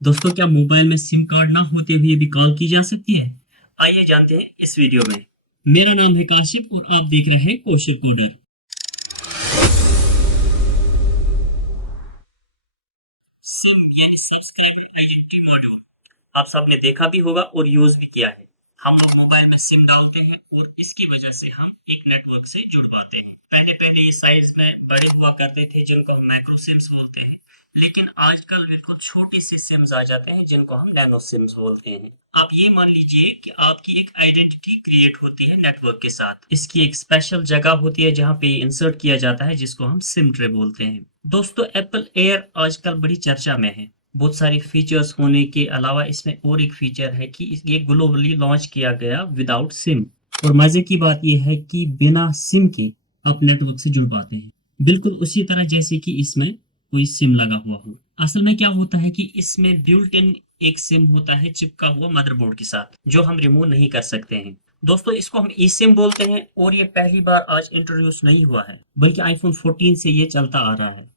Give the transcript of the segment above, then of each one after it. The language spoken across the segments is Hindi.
दोस्तों, क्या मोबाइल में सिम कार्ड ना होते हुए भी कॉल की जा सकती है? आइए जानते हैं इस वीडियो में। मेरा नाम है काशिफ और आप देख रहे हैं कौशल कोडर। सिम यानी सब्सक्राइबर आइडेंटिटी मॉड्यूल आप सबने देखा भी होगा और यूज भी किया है। हम लोग मोबाइल में सिम डालते हैं और इसकी वजह से हम एक नेटवर्क से जुड़ पाते हैं। पहले पहले ये साइज में बड़े हुआ करते थे जिनको हम माइक्रो सिम्स बोलते हैं, लेकिन आजकल बिल्कुल छोटे से सिम्स आ जाते हैं जिनको हम नैनो सिम्स बोलते हैं। आप ये मान लीजिए कि आपकी एक आइडेंटिटी क्रिएट होती है नेटवर्क के साथ। इसकी एक स्पेशल जगह होती है जहाँ पे इंसर्ट किया जाता है, जिसको हम सिम ट्रे बोलते हैं। दोस्तों, एप्पल एयर आजकल बड़ी चर्चा में है। बहुत सारे फीचर्स होने के अलावा इसमें और एक फीचर है कि ये ग्लोबली लॉन्च किया गया विदाउट सिम। और मजे की बात यह है कि बिना सिम के आप नेटवर्क से जुड़ पाते हैं, बिल्कुल उसी तरह जैसे कि इसमें कोई सिम लगा हुआ हो। असल में क्या होता है कि इसमें बिल्ट इन एक सिम होता है चिपका हुआ मदरबोर्ड के साथ, जो हम रिमूव नहीं कर सकते हैं। दोस्तों, इसको हम ई सिम बोलते हैं और ये पहली बार आज इंट्रोड्यूस नहीं हुआ है, बल्कि आईफोन 14 से ये चलता आ रहा है।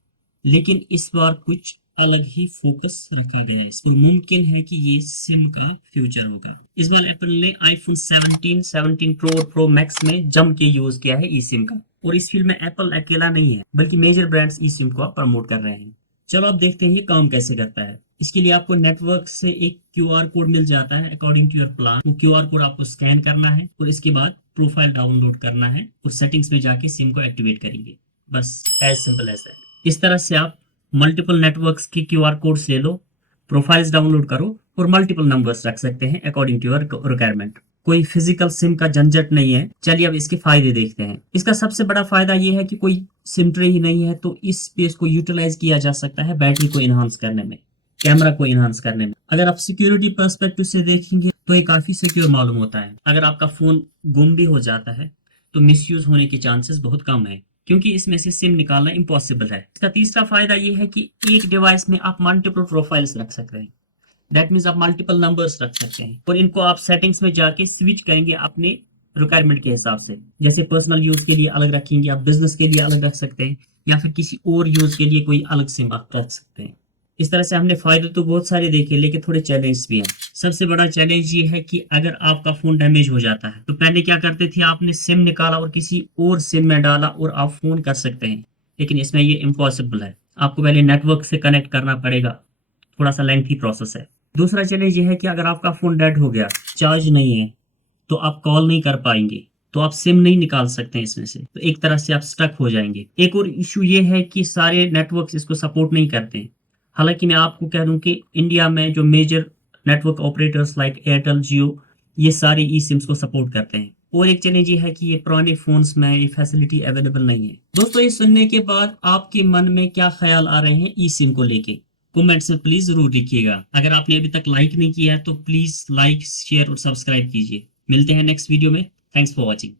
लेकिन इस बार कुछ अलग ही फोकस रखा गया है इसमें। मुमकिन है कि ये सिम का फ्यूचर होगा। इस बार एप्पल ने आईफोन 17, 17 प्रो और प्रो मैक्स में जम के यूज किया है ई सिम का। और इस फील्ड में एप्पल अकेला नहीं है, बल्कि मेजर ब्रांड्स ई सिम को प्रमोट कर रहे हैं। चलो अब देखते हैं ये काम कैसे करता है। इसके लिए आपको नेटवर्क से एक क्यूआर कोड मिल जाता है अकॉर्डिंग टू योर प्लान। वो क्यूआर कोड आपको स्कैन करना है और इसके बाद प्रोफाइल डाउनलोड करना है और सेटिंग्स में जाके सिम को एक्टिवेट करेंगे। बस एज सिंपल एज दैट। इस तरह से आप मल्टीपल नेटवर्क्स के क्यूआर कोड्स ले लो, प्रोफाइल्स डाउनलोड करो और मल्टीपल नंबर्स रख सकते हैं अकॉर्डिंग टू योर रिक्वायरमेंट। कोई फिजिकल सिम का झंझट नहीं है। चलिए अब इसके फायदे देखते हैं। इसका सबसे बड़ा फायदा यह है कि कोई सिम ट्रे ही नहीं है, तो इस स्पेस को यूटिलाइज किया जा सकता है बैटरी को इनहांस करने में, कैमरा को इनहांस करने में। अगर आप सिक्योरिटी पर्सपेक्टिव से देखेंगे तो ये काफी सिक्योर मालूम होता है। अगर आपका फोन गुम भी हो जाता है तो मिसयूज होने के चांसेस बहुत कम है, क्योंकि इसमें से सिम निकालना इम्पॉसिबल है। इसका तीसरा फायदा यह है कि एक डिवाइस में आप मल्टीपल प्रोफाइल्स रख सकते हैं। दैट मीन्स आप मल्टीपल नंबर्स रख सकते हैं और इनको आप सेटिंग्स में जाके स्विच करेंगे अपने रिक्वायरमेंट के हिसाब से। जैसे पर्सनल यूज के लिए अलग रखेंगे, आप बिजनेस के लिए अलग रख सकते हैं, या फिर किसी और यूज के लिए कोई अलग सिम आप रख सकते हैं। इस तरह से हमने फायदे तो बहुत सारे देखे, लेकिन थोड़े चैलेंज भी हैं। सबसे बड़ा चैलेंज ये है कि अगर आपका फोन डैमेज हो जाता है तो पहले क्या करते थे, आपने सिम निकाला और किसी और सिम में डाला और आप फोन कर सकते हैं, लेकिन इसमें ये इम्पॉसिबल है। आपको पहले नेटवर्क से कनेक्ट करना पड़ेगा, थोड़ा सा लेंथी प्रोसेस है। दूसरा चैलेंज ये है कि अगर आपका फोन डेड हो गया, चार्ज नहीं है, तो आप कॉल नहीं कर पाएंगे, तो आप सिम नहीं निकाल सकते हैं इसमें से, तो एक तरह से आप स्टक हो जाएंगे। एक और इशू ये है कि सारे नेटवर्क्स इसको सपोर्ट नहीं करते हैं। हालांकि मैं आपको कह दूं कि इंडिया में जो major network operators like Airtel, Jio, ये सारे ई सिम्स को सपोर्ट करते हैं। और एक चैलेंज ये है कि ये पुराने फोन्स में ये फैसिलिटी अवेलेबल नहीं है। दोस्तों, ये सुनने के बाद आपके मन में क्या ख्याल आ रहे हैं ई सिम को लेके, कमेंट्स में प्लीज जरूर लिखिएगा। अगर आपने अभी तक लाइक नहीं किया है तो प्लीज लाइक, शेयर और सब्सक्राइब कीजिए। मिलते हैं नेक्स्ट वीडियो में। Thanks for watching.